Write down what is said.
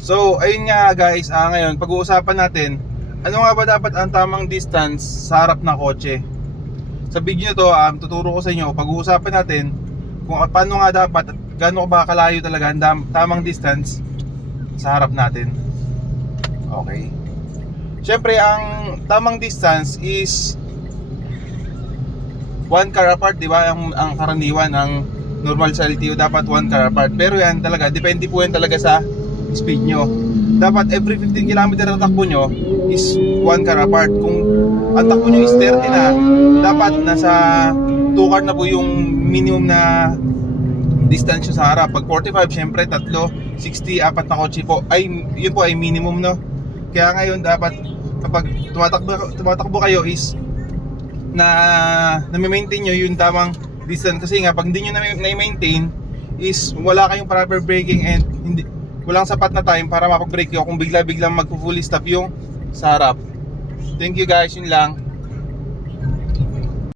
So, ayun nga guys, ah, ngayon, pag-uusapan natin, ano nga ba dapat ang tamang distance sa harap ng kotse? Sa video to, um, tuturo ko sa inyo, pag-uusapan natin kung paano nga dapat at gaano ba kalayo talaga ang tamang distance sa harap natin. Okay. Siyempre, ang tamang distance is one car apart, di ba? Ang, ang karaniwan, ang normal sa LTO dapat one car apart. Pero yan talaga, depende po yan talaga sa speed nyo. Dapat every 15 km na takbo nyo is one car apart. Kung ang takbo nyo is 30 na, dapat nasa 2 car na po yung minimum na distance nyo sa harap. Pag 45, syempre tatlo, 60, apat na kotse po. Ay, yun po ay minimum, no? Kaya ngayon dapat kapag tumatakbo, tumatakbo kayo is na na-maintain nyo yung tamang distance kasi nga pag hindi nyo na- na-maintain is wala kayong proper braking and hindi walang sapat na time para mapag-brake kayo kung bigla-biglang magpo-fully stop yung sa harap. Thank you guys, yun lang.